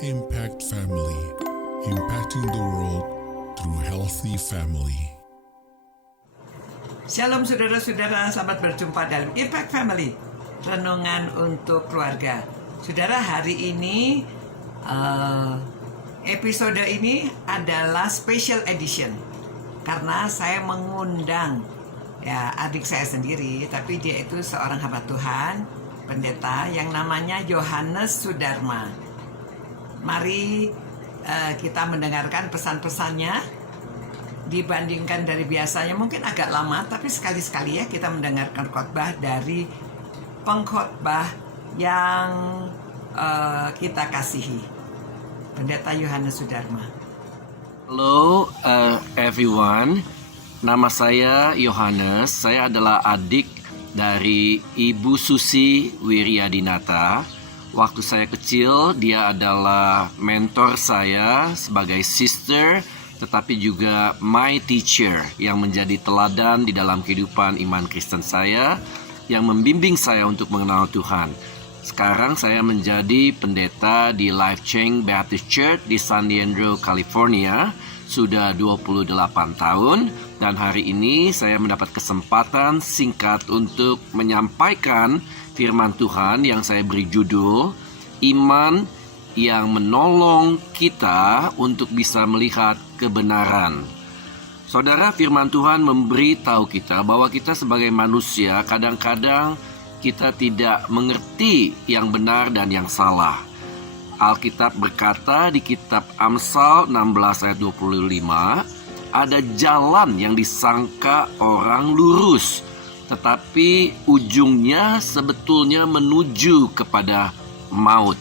Impact Family, impacting the world through healthy family. Shalom saudara-saudara, selamat berjumpa dalam Impact Family, renungan untuk keluarga. Saudara, hari ini episode ini adalah special edition karena saya mengundang adik saya sendiri, tapi dia itu seorang hamba Tuhan, pendeta yang namanya Yohanes Sudarma. Mari kita mendengarkan pesan-pesannya. Dibandingkan dari biasanya mungkin agak lama, tapi sekali-sekali ya kita mendengarkan khotbah dari pengkhotbah yang kita kasihi, Pendeta Yohanes Sudarma. Hello everyone, nama saya Yohanes. Saya adalah adik dari Ibu Susi Wiryadinata. Waktu saya kecil, dia adalah mentor saya sebagai sister, tetapi juga my teacher yang menjadi teladan di dalam kehidupan iman Kristen saya, yang membimbing saya untuk mengenal Tuhan. Sekarang saya menjadi pendeta di Life Change Baptist Church di San Diego, California, sudah 28 tahun, dan hari ini saya mendapat kesempatan singkat untuk menyampaikan firman Tuhan yang saya beri judul Iman yang menolong kita untuk bisa melihat kebenaran. Saudara, firman Tuhan memberitahu kita bahwa kita sebagai manusia kadang-kadang kita tidak mengerti yang benar dan yang salah. Alkitab berkata di kitab Amsal 16 ayat 25, ada jalan yang disangka orang lurus, tetapi ujungnya sebetulnya menuju kepada maut.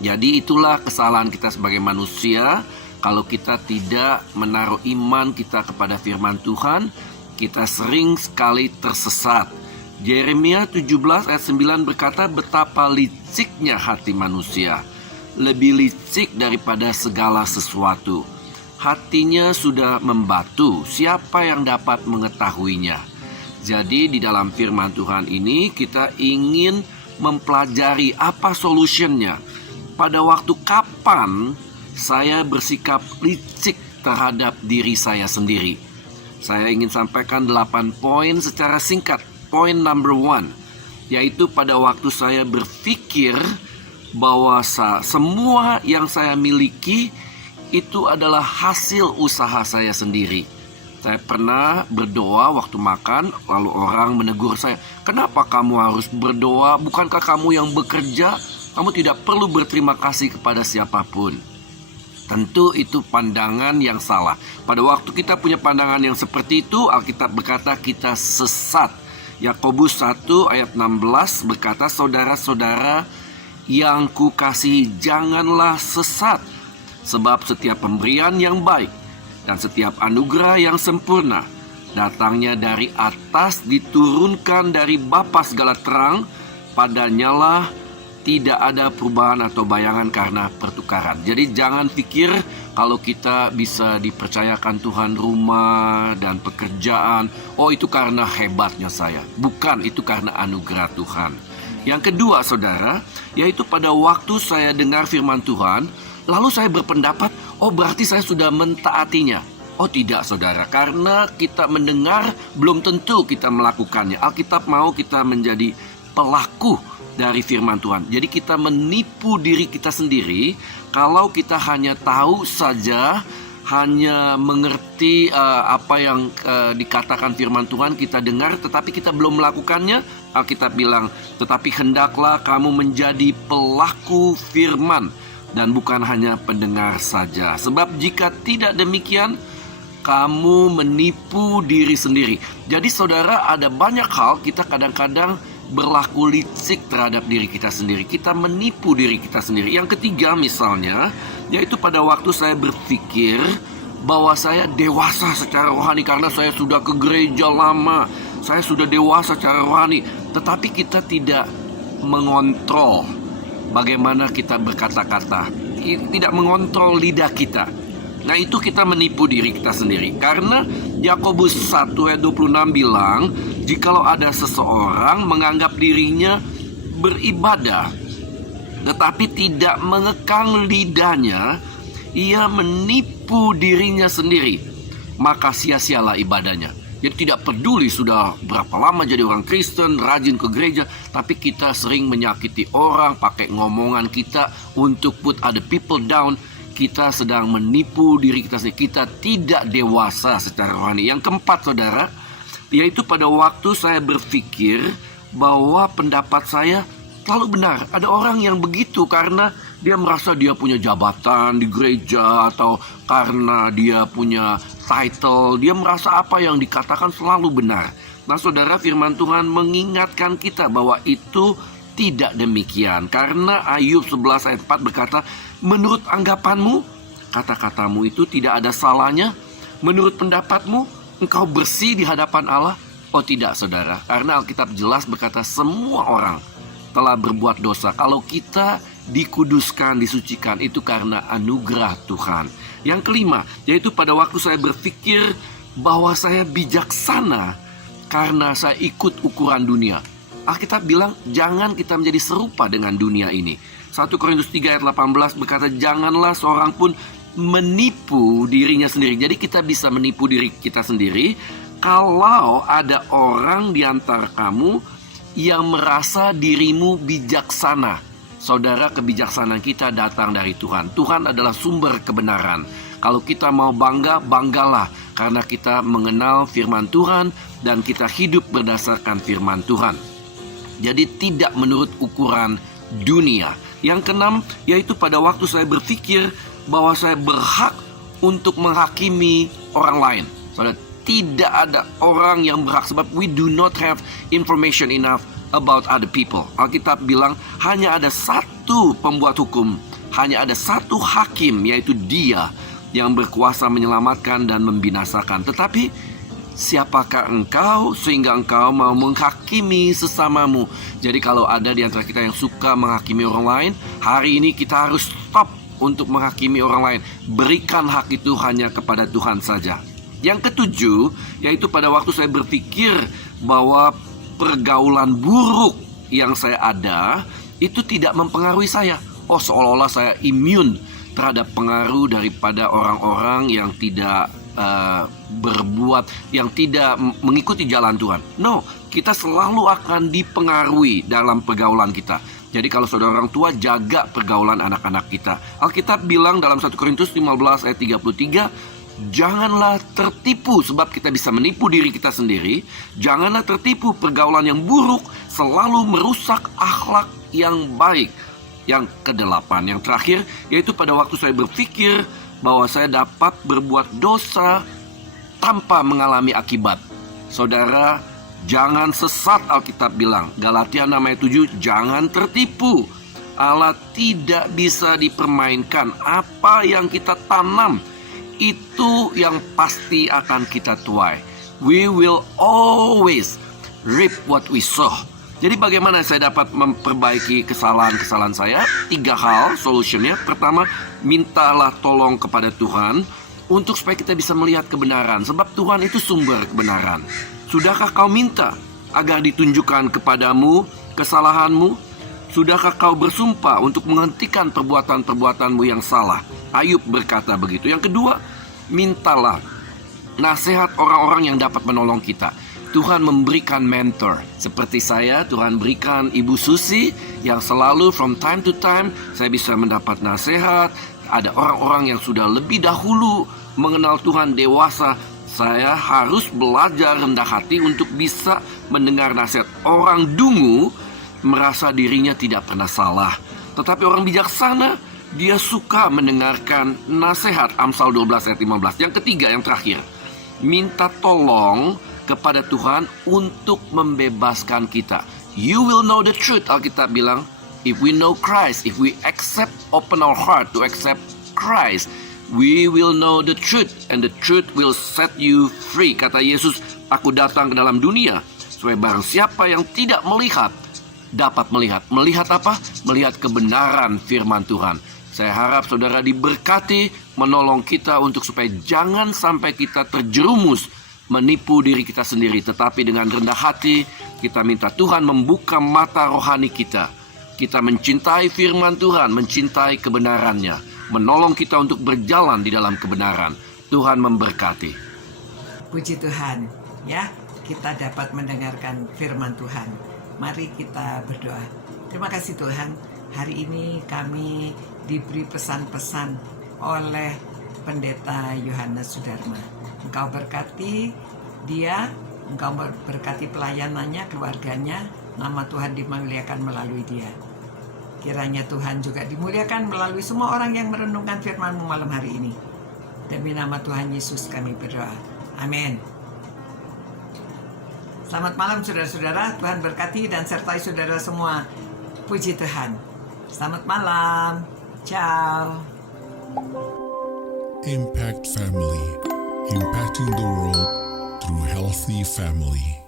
Jadi itulah kesalahan kita sebagai manusia. Kalau kita tidak menaruh iman kita kepada firman Tuhan, kita sering sekali tersesat. Yeremia 17 ayat 9 berkata, betapa liciknya hati manusia, lebih licik daripada segala sesuatu. Hatinya sudah membatu, siapa yang dapat mengetahuinya? Jadi di dalam firman Tuhan ini kita ingin mempelajari apa solutionnya. Pada waktu kapan saya bersikap licik terhadap diri saya sendiri? Saya ingin sampaikan 8 poin secara singkat. Poin number 1, yaitu pada waktu saya berpikir bahwa semua yang saya miliki itu adalah hasil usaha saya sendiri. Saya pernah berdoa waktu makan, lalu orang menegur saya, kenapa kamu harus berdoa? Bukankah kamu yang bekerja? Kamu tidak perlu berterima kasih kepada siapapun. Tentu itu pandangan yang salah. Pada waktu kita punya pandangan yang seperti itu, Alkitab berkata kita sesat. Yakobus 1 ayat 16 berkata, saudara-saudara yang kukasihi, janganlah sesat, sebab setiap pemberian yang baik dan setiap anugerah yang sempurna datangnya dari atas, diturunkan dari Bapa segala terang, padanyalah tidak ada perubahan atau bayangan karena pertukaran. Jadi jangan pikir kalau kita bisa dipercayakan Tuhan rumah dan pekerjaan, oh itu karena hebatnya saya. Bukan, itu karena anugerah Tuhan. Yang kedua saudara, yaitu pada waktu saya dengar firman Tuhan, lalu saya berpendapat, oh berarti saya sudah mentaatinya. Oh tidak saudara, karena kita mendengar belum tentu kita melakukannya. Alkitab mau kita menjadi pelaku dari firman Tuhan. Jadi kita menipu diri kita sendiri kalau kita hanya tahu saja, hanya mengerti apa yang dikatakan firman Tuhan kita dengar, tetapi kita belum melakukannya. Alkitab bilang, tetapi hendaklah kamu menjadi pelaku firman dan bukan hanya pendengar saja. Sebab jika tidak demikian, kamu menipu diri sendiri. Jadi saudara, ada banyak hal kita kadang-kadang berlaku licik terhadap diri kita sendiri. Kita menipu diri kita sendiri. Yang ketiga misalnya, yaitu pada waktu saya berpikir bahwa saya dewasa secara rohani karena saya sudah ke gereja lama, saya sudah dewasa secara rohani, tetapi kita tidak mengontrol bagaimana kita berkata-kata, tidak mengontrol lidah kita. Nah itu kita menipu diri kita sendiri. Karena Yakobus 1 ayat 26 bilang, jikalau ada seseorang menganggap dirinya beribadah tetapi tidak mengekang lidahnya, ia menipu dirinya sendiri, maka sia-sialah ibadahnya. Jadi tidak peduli sudah berapa lama jadi orang Kristen, rajin ke gereja, tapi kita sering menyakiti orang, pakai ngomongan kita untuk put other people down. Kita sedang menipu diri kita sendiri. Kita tidak dewasa secara rohani. Yang keempat, saudara, yaitu pada waktu saya berpikir bahwa pendapat saya selalu benar. Ada orang yang begitu karena dia merasa dia punya jabatan di gereja, atau karena dia punya title, dia merasa apa yang dikatakan selalu benar. Nah, saudara, firman Tuhan mengingatkan kita bahwa itu tidak demikian. Karena Ayub 11 ayat 4 berkata, menurut anggapanmu, kata-katamu itu tidak ada salahnya. Menurut pendapatmu, engkau bersih di hadapan Allah. Oh tidak, saudara, karena Alkitab jelas berkata semua orang telah berbuat dosa. Kalau kita dikuduskan, disucikan, itu karena anugerah Tuhan. Yang kelima, yaitu pada waktu saya berpikir bahwa saya bijaksana karena saya ikut ukuran dunia. Alkitab bilang jangan kita menjadi serupa dengan dunia ini. 1 Korintus 3 ayat 18 berkata, janganlah seorang pun menipu dirinya sendiri. Jadi kita bisa menipu diri kita sendiri kalau ada orang di antara kamu yang merasa dirimu bijaksana. Saudara, kebijaksanaan kita datang dari Tuhan. Tuhan adalah sumber kebenaran. Kalau kita mau bangga, banggalah karena kita mengenal firman Tuhan dan kita hidup berdasarkan firman Tuhan. Jadi tidak menurut ukuran dunia. Yang keenam, yaitu pada waktu saya berpikir bahwa saya berhak untuk menghakimi orang lain. Saudara, tidak ada orang yang berhak, sebab we do not have information enough about other people. Alkitab bilang hanya ada satu pembuat hukum, hanya ada satu hakim, yaitu Dia yang berkuasa menyelamatkan dan membinasakan. Tetapi siapakah engkau sehingga engkau mau menghakimi sesamamu? Jadi kalau ada di antara kita yang suka menghakimi orang lain, hari ini kita harus stop untuk menghakimi orang lain. Berikan hak itu hanya kepada Tuhan saja. Yang ketujuh, yaitu pada waktu saya berpikir bahwa pergaulan buruk yang saya ada itu tidak mempengaruhi saya. Oh, seolah-olah saya imun terhadap pengaruh daripada orang-orang yang tidak berbuat, yang tidak mengikuti jalan Tuhan. No, kita selalu akan dipengaruhi dalam pergaulan kita. Jadi kalau saudara orang tua, jaga pergaulan anak-anak kita. Alkitab bilang dalam 1 Korintus 15 ayat 33, janganlah tertipu, sebab kita bisa menipu diri kita sendiri. Janganlah tertipu, pergaulan yang buruk selalu merusak akhlak yang baik. Yang kedelapan, yang terakhir, yaitu pada waktu saya berpikir bahwa saya dapat berbuat dosa tanpa mengalami akibat. Saudara, jangan sesat, Alkitab bilang. Galatia 6 ayat 7, jangan tertipu. Allah tidak bisa dipermainkan. Apa yang kita tanam, itu yang pasti akan kita tuai. We will always reap what we sow. Jadi bagaimana saya dapat memperbaiki kesalahan-kesalahan saya? 3 hal solutionnya. Pertama, mintalah tolong kepada Tuhan untuk supaya kita bisa melihat kebenaran. Sebab Tuhan itu sumber kebenaran. Sudahkah kau minta agar ditunjukkan kepadamu kesalahanmu? Sudahkah kau bersumpah untuk menghentikan perbuatan-perbuatanmu yang salah? Ayub berkata begitu. Yang kedua, mintalah nasihat orang-orang yang dapat menolong kita. Tuhan memberikan mentor. Seperti saya, Tuhan berikan Ibu Susi yang selalu from time to time saya bisa mendapat nasihat. Ada orang-orang yang sudah lebih dahulu mengenal Tuhan dewasa. Saya harus belajar rendah hati untuk bisa mendengar nasihat. Orang dungu merasa dirinya tidak pernah salah. Tetapi orang bijaksana, dia suka mendengarkan nasihat. Amsal 12 ayat 15. Yang ketiga, yang terakhir, minta tolong kepada Tuhan untuk membebaskan kita. You will know the truth, Alkitab bilang. If we know Christ, if we open our heart to accept Christ, we will know the truth, and the truth will set you free. Kata Yesus, aku datang ke dalam dunia supaya barang siapa yang tidak melihat dapat melihat. Melihat apa? Melihat kebenaran firman Tuhan. Saya harap saudara diberkati, menolong kita untuk supaya jangan sampai kita terjerumus menipu diri kita sendiri. Tetapi dengan rendah hati kita minta Tuhan membuka mata rohani kita. kita mencintai firman Tuhan, mencintai kebenarannya, menolong kita untuk berjalan di dalam kebenaran. Tuhan memberkati. Puji Tuhan, ya, kita dapat mendengarkan firman Tuhan. Mari kita berdoa. Terima kasih Tuhan, hari ini kami diberi pesan-pesan oleh Pendeta Yohanes Sudarma. Engkau berkati dia, Engkau berkati pelayanannya, keluarganya, nama Tuhan dimuliakan melalui dia. Kiranya Tuhan juga dimuliakan melalui semua orang yang merenungkan firman-Mu malam hari ini. Demi nama Tuhan Yesus kami berdoa. Amin. Selamat malam saudara-saudara, Tuhan berkati dan sertai saudara semua. Puji Tuhan. Selamat malam. Ciao. Impact Family, impacting the world through healthy family.